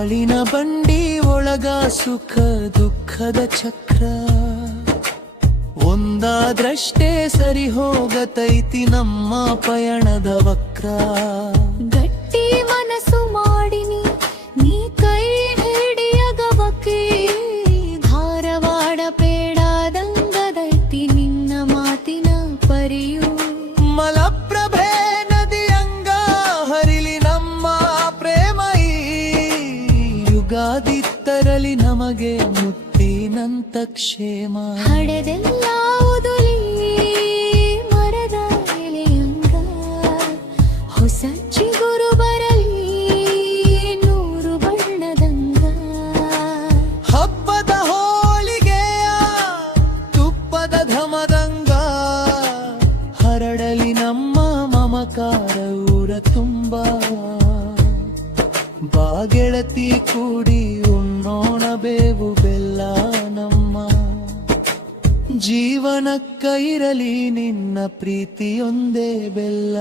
ಬಾಳಿನ ಬಂಡಿ ಒಳಗ ಸುಖ ದುಃಖದ ಚಕ್ರ ಒಂದಾದ್ರಷ್ಟೇ ಸರಿ ಹೋಗತೈತಿ ನಮ್ಮ ಪಯಣದ ವಕ್ರ. ಗಟ್ಟಿ ಮನಸ್ಸು ಮಾಡಿನಿ ನೀ ಕೈ ಹಿಡಿಯಗಬಕ್ಕೆ, ಧಾರವಾಡ ಪೇಡಾದಂಗದೈತಿ ನಿನ್ನ ಮಾತಿನ ಪರಿಯು. ಮಲಪ್ರಭೆ ನದಿಯಂಗ ಹರಿಲಿ ನಮ್ಮ ಪ್ರೇಮ ಈ ಯುಗಾದಿತ್ತರಲಿ ನಮಗೆ ಮುತ್ತಿನಂತ ಕ್ಷೇಮ. ಹಡೆದೆಲ್ಲ ಉದುಲಿ ಮರದ ಎಲೆಯಂಗ, ಹೊಸ ಚಿಗುರು ಬರಲಿ ನೂರು ಬಣ್ಣದಂಗ. ಹಬ್ಬದ ಹೋಳಿಗೆಯ ತುಪ್ಪದ ಧಮದಂಗ ಹರಡಲಿ ನಮ್ಮ ಮಮಕಾರ ಊರ ತುಂಬ. ಬಾಗೆಳತಿ ಕೂಡಿ ಉಣ್ಣೋಣ ಬೇವು ಬೆಲ್ಲ ನಮ್ಮ, ಜೀವನಕ್ಕೈರಲಿ ನಿನ್ನ ಪ್ರೀತಿಯೊಂದೇ ಬೆಲ್ಲ.